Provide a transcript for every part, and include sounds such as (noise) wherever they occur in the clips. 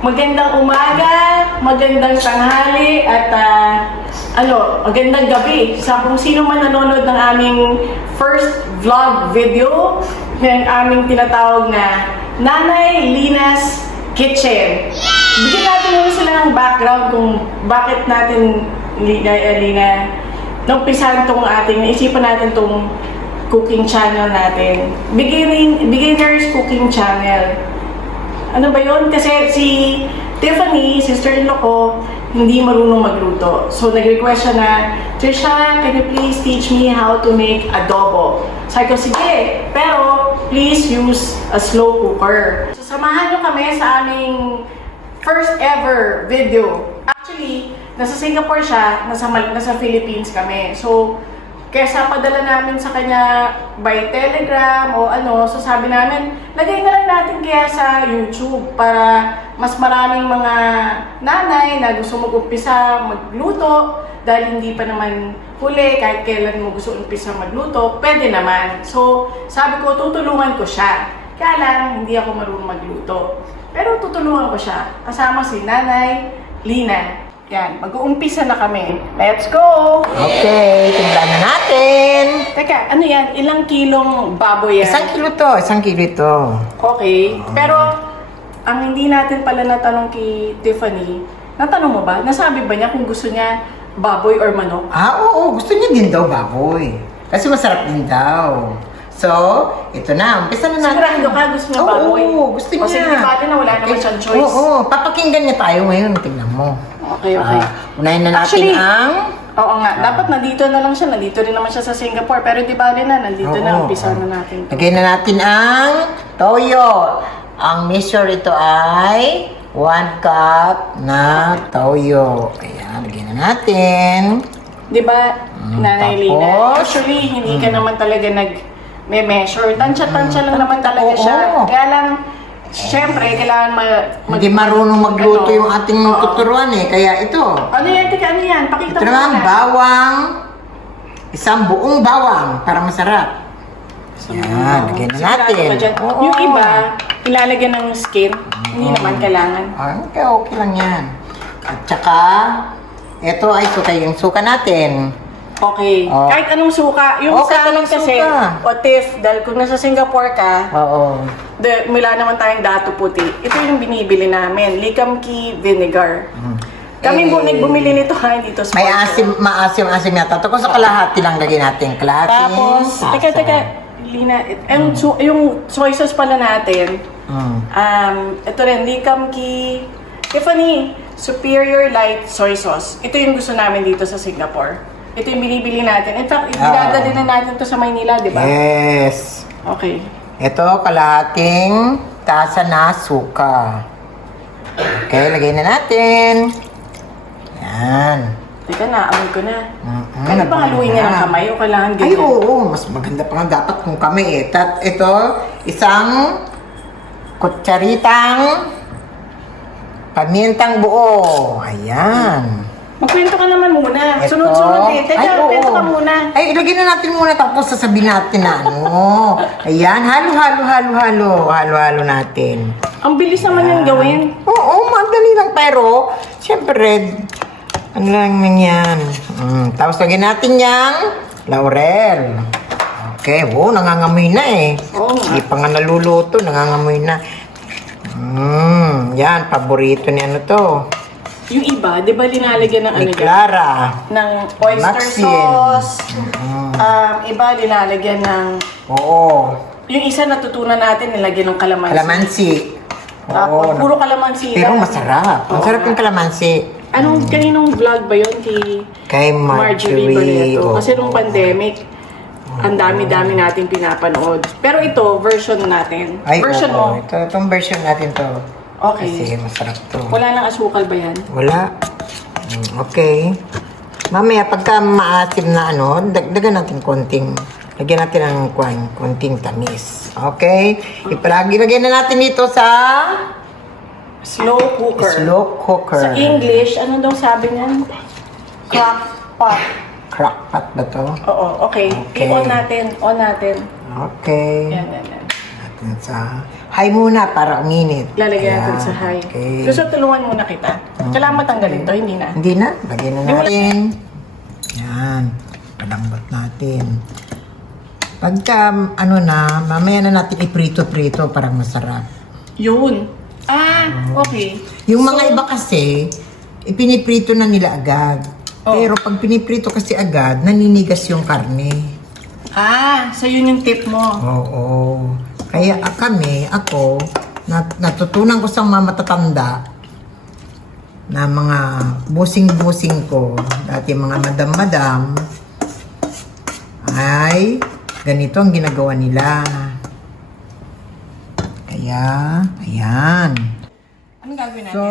magandang umaga, magandang tanghali, at ah, ano, magandang gabi sa kung sino man nanonood ng aming first vlog video ng aming tinatawag na Nanay Linas Kitchen. Bigyan natin muna sila ng background kung bakit natin Lina, Lina, nung pisan tong ating, naisipan natin tong cooking channel natin. Beginning, beginners cooking channel. Ano ba yun? Kasi si Tiffany, sister-in-law ko, hindi marunong magluto. So, nag-request siya na, Trisha, can you please teach me how to make adobo? Sabi ko, sige, pero please use a slow cooker. So, samahan nyo kami sa aming first ever video. Actually, nasa Singapore siya, nasa, nasa Philippines kami. So, kesa padala namin sa kanya by telegram o ano, so sabi namin, lagay na lang natin kaya sa YouTube para mas maraming mga nanay na gusto mag-umpisa magluto dahil hindi pa naman huli kahit kailan mo gusto umpisa magluto, pwede naman. So, sabi ko, tutulungan ko siya. Kaya lang, hindi ako marunong magluto. Pero tutulungan ko siya. Kasama si Nanay Lina. Yan, mag-uumpisa na kami. Let's go! Okay, tingnan na natin. Teka, ano yan? Ilang kilong baboy yan? Isang kilo to, isang kilo to. Okay. Pero, ang hindi natin pala natanong kay Tiffany, natanong mo ba? Nasabi ba niya kung gusto niya baboy or manok? Ah, oo, gusto niya din daw baboy. Kasi masarap din daw. So, ito na, umpisa na natin. Sigurado ka gusto niya Oo, baboy? Oo, gusto niya. O sige, na wala naman siyang choice. Oo, papakinggan niya tayo ngayon, tingnan mo. Okay, okay. Ah, unahin na natin Actually, ang... Oo nga, dapat nandito na lang siya. Nandito rin naman siya sa Singapore. Pero di bali na, nandito na. Oo. Umpisa na natin. Lagay na natin ang toyo. Ang measure ito ay 1 cup na toyo. Ayan, lagay na natin. Di ba, Mm, Nanay tapos? Lina? Actually, hindi ka naman talaga nag may measure. Tansya-tansya lang naman talaga Oo. siya. Kaya lang, syempre, kailangan ma... mag- Hindi marunong magluto ano, yung ating oo. tuturuan eh. Kaya ito. Ano yan? Teka, ano yan? Pakita Ito mo naman, muna. bawang. Isang buong bawang para masarap. Yan, lagyan na Sigurado natin. ka dyan. Oo. Yung iba, ilalagyan ng skin. Hindi naman kailangan. Ah, okay, okay lang yan. At saka, ito ay suka yung suka natin. Okay. Oo. Kahit anong suka. Yung Oo, kahit sa amin anong kasi, suka. o tif, dahil kung nasa Singapore ka, Oo. De, mula naman tayong dato puti. Ito yung binibili namin. Likamki vinegar. Kami Eh, bu bumili nito ha, dito sa May asim, maasim-asim yata. Ito kung sa kalahati lang lagyan natin. Kalahati. Tapos, teka, teka, Lina, it- yung, su- yung soy sauce pala natin, Mm. um, ito rin, Likamki, Tiffany, Superior Light Soy Sauce. Ito yung gusto namin dito sa Singapore. Ito yung binibili natin. In fact, Ah. dinadali na natin to sa Maynila, di ba? Yes. Okay. Ito, kalahating tasa na suka. Okay, lagay na natin. Yan. Teka na, amoy ko na. Mm-mm, Kaya ba haluin niya ng kamay o kailangan Ay, ganyan? oo, mas maganda pa nga dapat kung kami eh. Tat, ito, isang kutsaritang pamintang buo. Ayan. Magkwento ka naman muna. Ito. Sunod-sunod eh. Teka, Ay, oo. kwento ka muna. Ay, ilagay na natin muna tapos sasabihin natin na ano. Ayan, halo, halo, halo, halo. Halo, halo natin. Ang bilis naman yung gawin. Oo, madali lang pero, siyempre, ano lang naman yan. Mm, tapos lagyan natin yung laurel. Okay, wow, nangangamoy na eh. Oo nga. Hindi pa nga naluluto, nangangamoy na. Mm, yan, paborito ni ano to. Yung iba, di ba linalagyan ng ano Ni dyan? Clara. Ng oyster Maxine. sauce. Mm, Um, iba linalagyan ng... oo, Yung isa natutunan natin, nilagyan ng kalamansi. kalamansi. Tapos, Oo, puro kalamansi pero lang. masarap. Oo Masarap yung kalamansi. Anong, kaninong vlog ba yun kay Kay Marjorie Marjorie. Barreto? oo. Kasi nung pandemic, ang dami-dami natin pinapanood. Pero ito, version natin. Ay, version oo. mo. Ito, itong version natin to. Okay. Kasi masarap to. Wala nang asukal ba yan? Wala. Mm, Okay. Mamaya, pagka maasim na ano, dagdagan natin konting, lagyan natin ng kwan, konting tamis. Okay? Ipalagi, lagyan na natin dito sa Slow cooker. slow cooker. Sa English, ano daw sabi niyan? Crock pot. Crockpot ba to? Oo, okay. Okay. I-on natin. On natin. Okay. Yan, yan, yan. Natin sa High muna para uminit. Lalagyan natin Ayan, sa high. Okay. Gusto tulungan muna kita. Kailangan matanggalin to, hindi na. Hindi na. Lagyan na natin. Yan. Palambot natin. Pagka, ano na, mamaya na natin iprito-prito para masarap. Yun. Ah, okay. Yung mga iba kasi, ipiniprito na nila agad. Oh. Pero pag piniprito kasi agad, naninigas yung karne. Ah, so yun yung tip mo. Oo. Kaya kami, ako, nat- natutunan ko sa mga matatanda na mga busing-busing ko, dati mga madam-madam, ay ganito ang ginagawa nila. Kaya, ayan. Anong gagawin natin? So,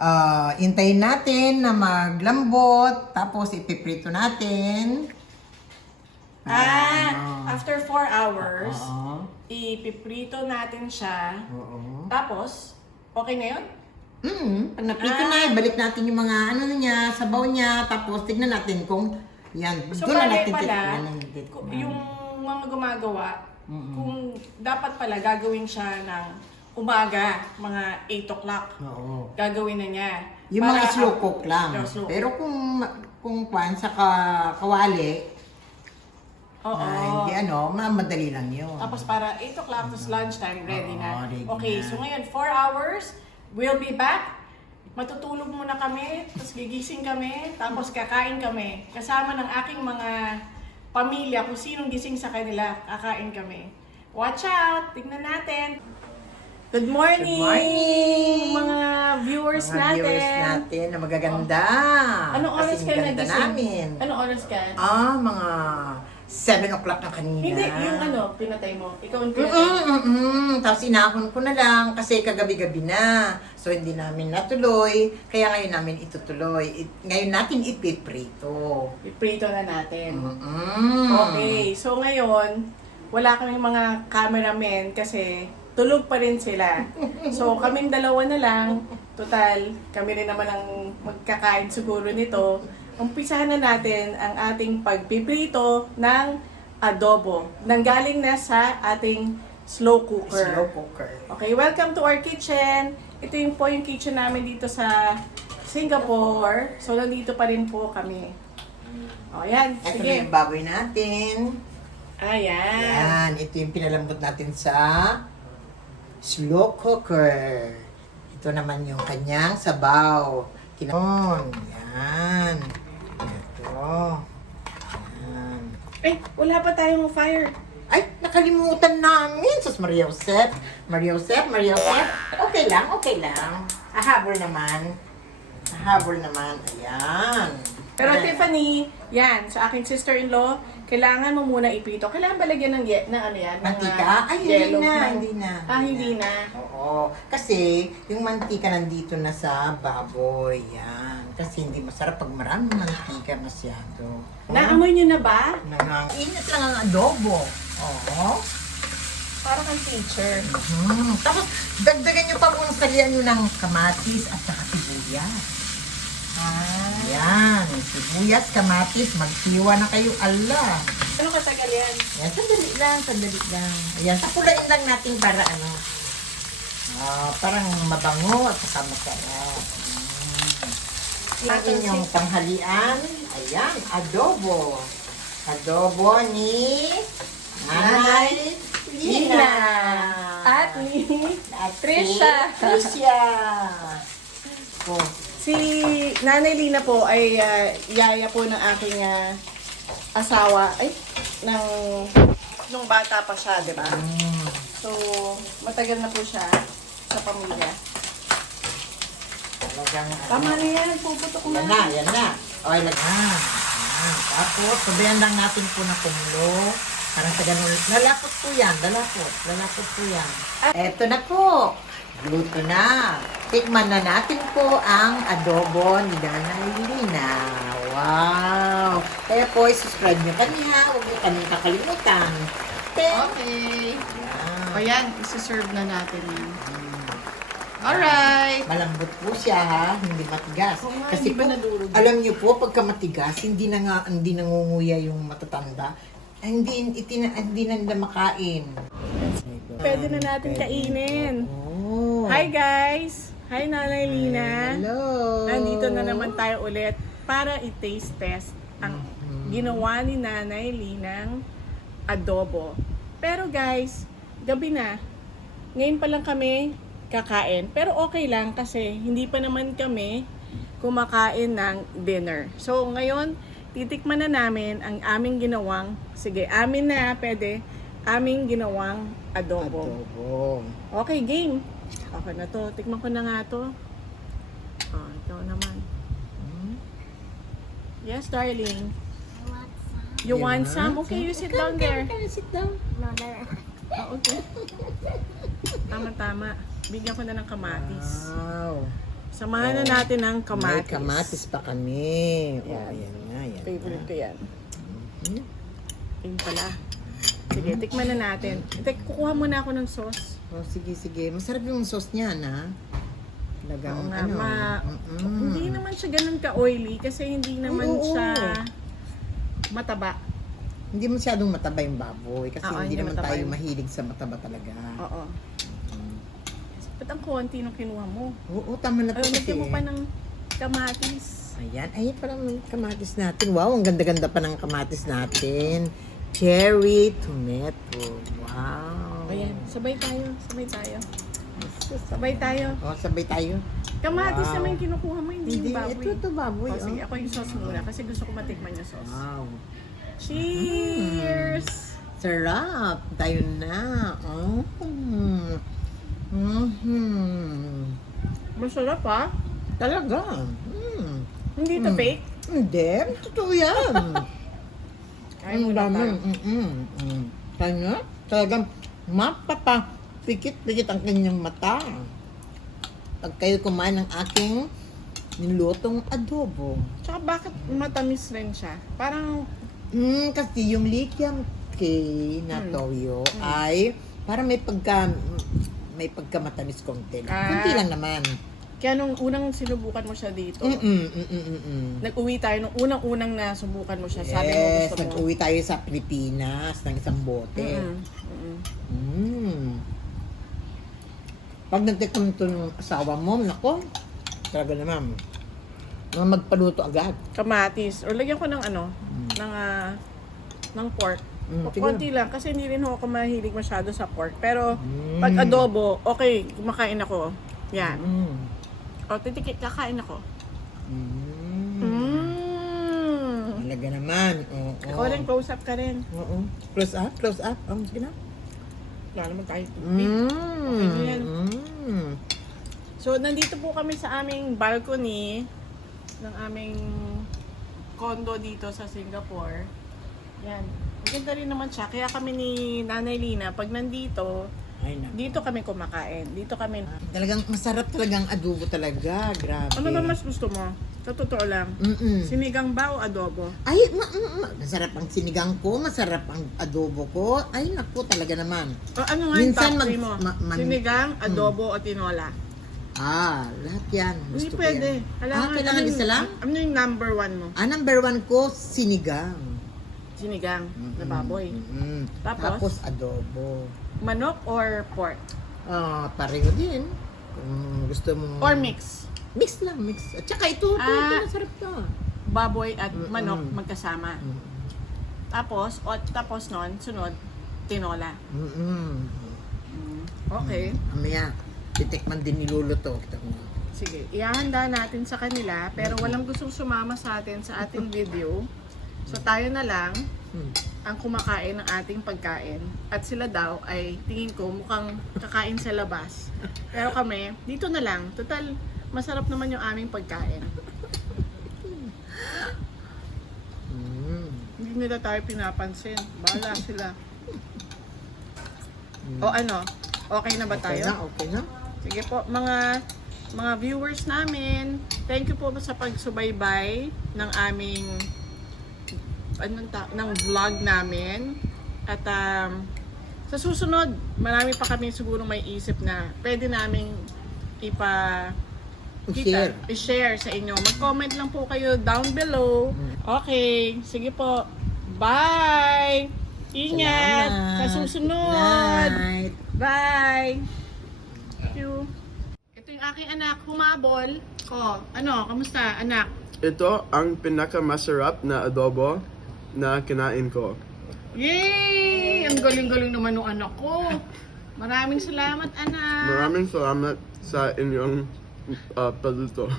ah intayin natin na maglambot, tapos ipiprito natin. ah, after 4 hours, Oo. Ipiprito natin siya. Oo. Tapos, okay na yun? Mm, pag naprito Ah. na, balik natin yung mga ano na niya, sabaw niya, tapos tignan natin kung yan, So, doon na bale natin pala, ku- yung mga gumagawa, kung dapat pala gagawin siya ng umaga, mga 8 o'clock, Oo. gagawin na niya. Yung Para- mga slow cook lang. Slow Pero kung kung kwan sa ka, kawali, Oo. ah, hindi ano, mamadali lang yun. Tapos para 8 o'clock, tapos lunchtime, ready Oo, na. ready Okay, na. so ngayon, 4 hours, we'll be back. Matutulog muna kami, tapos gigising kami, tapos kakain kami. Kasama ng aking mga pamilya, kung sinong gising sa kanila, kakain kami. Watch out! Tignan natin. Good morning! Good morning! Mga viewers mga natin. viewers natin na magaganda. Anong oras Kasing ka ganda nagising? namin. Anong oras ka? Ah, mga 7 o'clock na kanina. Hindi, yung ano, pinatay mo. Ikaw ang pinatay. Mm-mm, mm-mm. Tapos inahon ko na lang kasi kagabi-gabi na. So hindi namin natuloy. Kaya ngayon namin itutuloy. It, ngayon natin ipiprito. Iprito na natin. Mm-mm. Okay, so ngayon, wala kaming mga cameramen kasi tulog pa rin sila. So (laughs) kaming dalawa na lang, total, kami rin naman ang magkakain siguro nito. Umpisahan na natin ang ating pagpiprito ng adobo. Nanggaling na sa ating slow cooker. Slow cooker. Okay, welcome to our kitchen. Ito yung po yung kitchen namin dito sa Singapore. So, nandito pa rin po kami. O, yan. Ito na Sige. yung baboy natin. Ayan. Yan. Ito yung pinalambot natin sa slow cooker. Ito naman yung kanyang sabaw. Kinon. Yan. Ito. Yan. Eh, wala pa tayong fire. Ay, nakalimutan namin. Sus, Maria Josep. Maria Josep, Maria Josep. Okay lang, okay lang. Ahabol naman. Ahabol naman. Ayan. Pero Ayan. Tiffany, yan, sa aking sister-in-law, kailangan mo muna ipito. Kailangan ba lagyan ng, ye- ng ano yan? Mantika? ah, Ay, hindi yellow na, ng- hindi na. Ah, hindi na. Oo. Kasi, yung mantika nandito na sa baboy. Yan. Kasi hindi masarap pag maraming mantika masyado. Naamoy nyo na ba? Nanganginit lang ang adobo. Oo. Para kang teacher. Hmm. Tapos, dagdagan nyo pa kung salian nyo ng kamatis at saka sibuyas. Ah. Yan. Sibuyas, kamatis, magsiwa na kayo. Allah. Ano katagal yan? Yan, sandali lang, sandali lang. Ayan, tapulain lang natin para ano. Ah, parang mabango at saka masarap. Mm. Ang inyong tanghalian, ayan, adobo. Adobo ni Nanay Lina. At ni Trisha. Tricia. Oh, Si Nanay Lina po ay ah, yaya po ng aking ah, asawa. Ay, ng nung bata pa siya, di ba? mm. So, matagal na po siya sa pamilya. Talagang ano. Tama na yan, puputok Yan na. na, yan na. Okay, lag ah, ah. Tapos, sabayan lang natin po na kumulo. Parang sa ganun. Lalapot po yan, lalapot. Lalapot po yan. Eto na po. Luto na. Tikman na natin po ang adobo ni Nanay Lina. Wow! Kaya po, subscribe nyo kami ha. Huwag nyo kami kakalimutan. Ten. Okay. Yan. O yan, isi-serve na natin yan. Alright. Malambot po siya ha, hindi matigas. Oo nga, Kasi po, alam niyo po, pagka matigas, hindi na nga, hindi nangunguya yung matatanda. Hindi, itina, hindi na nila makain. Pwede na natin Pwede. kainin. Oh. Hi guys! Hi Nanay Lina! Hello. Nandito na naman tayo ulit para i-taste test ang Mm-hmm. ginawa ni Nanay Linang adobo. Pero guys, gabi na. Ngayon pa lang kami kakain. Pero okay lang kasi hindi pa naman kami kumakain ng dinner. So ngayon, titikman na namin ang aming ginawang, sige, amin na pwede, aming ginawang adobo. Adobo. Okay, game. Okay na to. Tikman ko na nga to. Oh, ikaw naman. Yes, darling. You Yan want some? Okay, you sit down there. sit down. No, there. Oh, okay. (laughs) Tama-tama. Bigyan ko na ng kamatis. Wow. Samahan na natin ng kamatis. May kamatis pa kami. Yan. Oh, yan nga, yan. Favorite ko yan. Hmm? Yun pala. Sige, tikman na natin. Tek, kukuha muna ako ng sauce. Oh, sige, sige. Masarap yung sauce niya, na. Talagang, Oo nga, ano. ma- mm-mm. Hindi naman siya ganun ka-oily kasi hindi naman Oo. siya mataba. Hindi masyadong mataba yung baboy. Kasi Oo, hindi hindi naman mataba tayo yun. mahilig sa mataba talaga. Oo. Ba't ang konti nung kinuha mo? Oo, tama na to Ay, kasi. lagyan mo pa ng kamatis. Ayan, ayan pala yung kamatis natin. Wow, ang ganda-ganda pa ng kamatis natin. Cherry tomato. Wow. Ayan, sabay tayo, sabay tayo. Sabay tayo. Oh, sabay tayo. Kamatis Wow. naman yung kinukuha mo, hindi, Hindi, yung baboy. ito, ito baboy. O, sige, oh. ako yung sauce muna kasi gusto ko matikman yung sauce. Wow. Cheers! Sarap. Tayo na. Oh. Mm-hmm. Masarap ha? Talaga. Mm. Hindi to Mm. fake. Hindi. Totoo yan. (laughs) Kaya muna dami. tayo. Mm-mm. Mm. Kanya, talagang mapapapikit-pikit ang kanyang mata. Pag kayo kumain ng aking nilutong adobo. Tsaka bakit matamis rin siya? Parang, Mm, kasi yung likiam K na Mm. toyo ay para may pagka may pagkamatamis konti. lang. Ah. Konti lang naman. kaya nung unang sinubukan mo siya dito, Mm-mm, mm-mm, mm-mm. nag-uwi tayo nung unang-unang na subukan mo siya. Sabi mo Yes, gusto mo. nag-uwi tayo sa Pilipinas ng isang bote. Mm, mm. Mm. Pag nagtikam ito ng asawa mo, nako, talaga naman. Mga magpaluto agad. Kamatis. Or lagyan ko ng ano, Mm. ng, ah, ng pork. Mm, O, sige. konti lang kasi hindi rin ako mahilig masyado sa pork. Pero Mm. pag adobo, okay, kumakain ako. Yan. Mm. O, titikit, kakain ako. Mm. Mm. Talaga naman. Oo. Ikaw rin, close up ka rin. Oo. Close up, close up. Oh, sige na. Wala naman tayo. Mm. Okay yan. Mm. So, nandito po kami sa aming balcony ng aming condo dito sa Singapore. Yan. Maganda rin naman siya. Kaya kami ni Nanay Lina, pag nandito, Ay, dito kami kumakain. Dito kami. Talagang masarap talagang adobo talaga. Grabe. Ano ba mas gusto mo? Sa totoo lang. Mm-mm. Sinigang ba o adobo? Ay, ma- ma- ma- masarap ang sinigang ko, masarap ang adobo ko. Ay, naku, talaga naman. O ano nga yung Minsan top mag- 3 mo? ma- man- Sinigang, adobo, o tinola? Ah, lahat yan. Hindi Gusto ko pwede. yan. ah, kailangan ano isa lang? Ano yung number one mo? Ah, number one ko, sinigang. Sinigang na baboy. Mm-mm. Tapos? Tapos adobo. Manok or pork? Ah, pareho din. Kung gusto mo... Or mix? Mix lang, mix. At saka ito, ito, Ah. ito, masarap to. Baboy at Mm-mm. manok magkasama. Tapos, o, tapos nun, sunod, tinola. Mm-mm. Okay. Mamaya, titikman din ni Lolo to. Kita mo. Sige, ihahanda natin sa kanila, pero walang gustong sumama sa atin sa ating (laughs) video. So tayo na lang Hmm. ang kumakain ng ating pagkain. At sila daw ay tingin ko mukhang kakain sa labas. Pero kami, dito na lang. Total, masarap naman yung aming pagkain. Mm. Hindi nila tayo pinapansin. Bahala sila. Mm. O ano, okay na ba Okay tayo? na, okay na. Sige po, mga mga viewers namin, thank you po sa pagsubaybay ng aming anong ta- ng vlog namin. At um, sa susunod, marami pa kami siguro may isip na pwede naming ipa kita, i-share sa inyo. Mag-comment lang po kayo down below. Okay, sige po. Bye! Ingat! Salamat. Sa susunod! Night. Bye! Thank you. Ito yung aking anak, humabol. Oh, ano, kamusta, anak? Ito ang pinakamasarap na adobo na kinain ko. Yay! Ang galing-galing naman ng anak ko. Maraming salamat, anak. Maraming salamat sa inyong uh, paluto.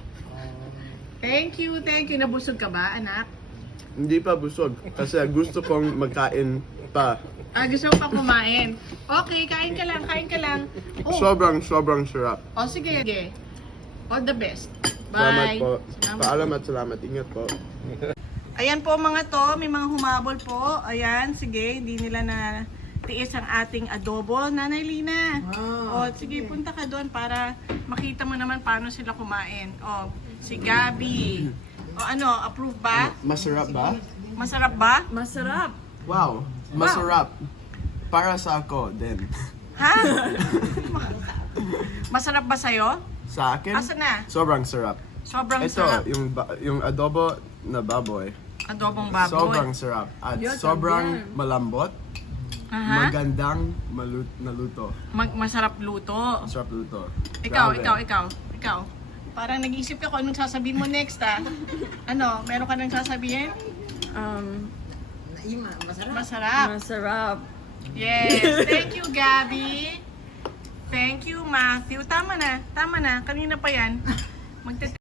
Thank you, thank you. Nabusog ka ba, anak? Hindi pa busog kasi gusto kong magkain pa. Ah, gusto mo pa kumain? Okay, kain ka lang, kain ka lang. Oh, Sobrang, sobrang sarap. oh sige. sige. All the best. Salamat Bye. po. Salamat. Paalam at salamat. Ingat po. Ayan po mga to, may mga humabol po. Ayan, sige, hindi nila na tiis ang ating adobo. Nanay Lina. O, sige, punta ka doon para makita mo naman paano sila kumain. O, si Gabi. O ano, approve ba? Masarap ba? Masarap ba? Masarap. Wow. Masarap. Para sa ako din. Ha? (laughs) Masarap ba sa'yo? Sa akin, Asa na? sobrang sarap. Sobrang Ito, sarap. yung, ba- yung adobo na baboy. Adobong baboy. Sobrang sarap. At Yun, sobrang yan. malambot. Aha. Magandang malut naluto. Mag- masarap luto. Sarap luto. Ikaw, Grabe. ikaw, ikaw, ikaw. Parang nag-iisip ka kung anong sasabihin mo next, ah. Ano, meron ka nang sasabihin? Um, Naima, masarap. Masarap. masarap. Yes. Thank you, Gabby. Thank you, Matthew. Tama na. Tama na. Kanina pa yan. Magte